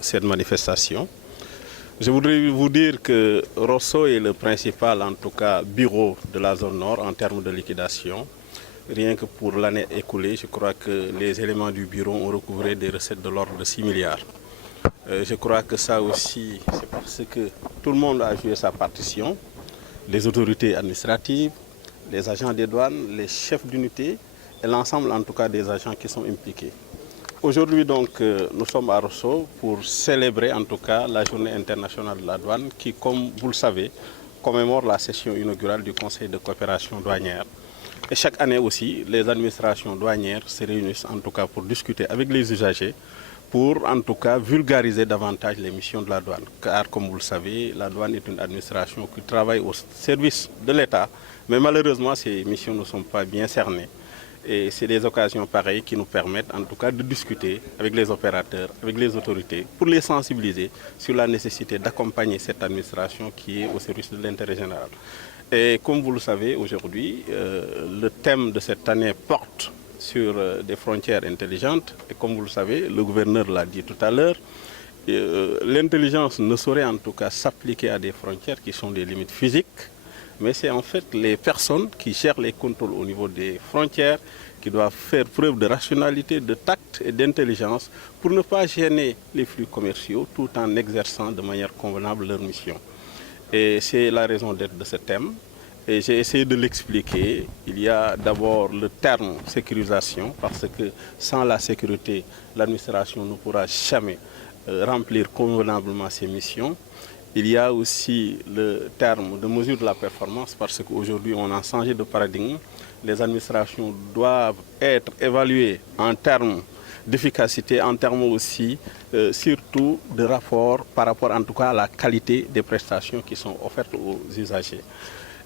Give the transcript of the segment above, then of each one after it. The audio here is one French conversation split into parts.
Cette manifestation. Je voudrais vous dire que Rosso est le principal, en tout cas, bureau de la zone nord en termes de liquidation. Rien que pour l'année écoulée, je crois que les éléments du bureau ont recouvré des recettes de l'ordre de 6 milliards. Je crois que ça aussi, c'est parce que tout le monde a joué sa partition, les autorités administratives, les agents des douanes, les chefs d'unité et l'ensemble en tout cas des agents qui sont impliqués. Aujourd'hui donc nous sommes à Rosso pour célébrer en tout cas la journée internationale de la douane qui, comme vous le savez, commémore la session inaugurale du Conseil de coopération douanière. Et chaque année aussi, les administrations douanières se réunissent en tout cas pour discuter avec les usagers, pour en tout cas vulgariser davantage les missions de la douane. Car comme vous le savez, la douane est une administration qui travaille au service de l'État, mais malheureusement ces missions ne sont pas bien cernées. Et c'est des occasions pareilles qui nous permettent en tout cas de discuter avec les opérateurs, avec les autorités, pour les sensibiliser sur la nécessité d'accompagner cette administration qui est au service de l'intérêt général. Et comme vous le savez, aujourd'hui, le thème de cette année porte sur des frontières intelligentes. Et comme vous le savez, le gouverneur l'a dit tout à l'heure, l'intelligence ne saurait en tout cas s'appliquer à des frontières qui sont des limites physiques, mais c'est en fait les personnes qui gèrent les contrôles au niveau des frontières qui doivent faire preuve de rationalité, de tact et d'intelligence pour ne pas gêner les flux commerciaux tout en exerçant de manière convenable leur mission. Et c'est la raison d'être de ce thème. Et j'ai essayé de l'expliquer. Il y a d'abord le terme sécurisation, parce que sans la sécurité, l'administration ne pourra jamais remplir convenablement ses missions. Il y a aussi le terme de mesure de la performance, parce qu'aujourd'hui on a changé de paradigme. Les administrations doivent être évaluées en termes d'efficacité, en termes aussi surtout de rapport par rapport en tout cas à la qualité des prestations qui sont offertes aux usagers.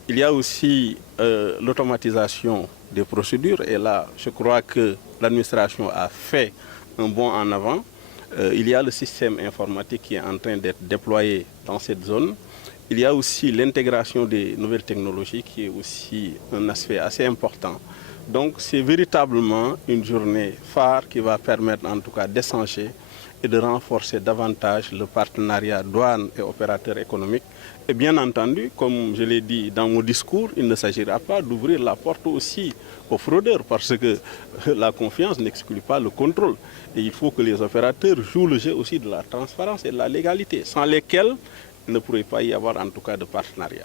Il y a aussi l'automatisation des procédures, et là je crois que l'administration a fait un bond en avant. Il y a le système informatique qui est en train d'être déployé dans cette zone. Il y a aussi l'intégration des nouvelles technologies qui est aussi un aspect assez important. Donc c'est véritablement une journée phare qui va permettre en tout cas d'échanger et de renforcer davantage le partenariat douane et opérateurs économiques. Et bien entendu, comme je l'ai dit dans mon discours, il ne s'agira pas d'ouvrir la porte aussi aux fraudeurs, parce que la confiance n'exclut pas le contrôle. Et il faut que les opérateurs jouent le jeu aussi de la transparence et de la légalité, sans lesquels il ne pourrait pas y avoir en tout cas de partenariat.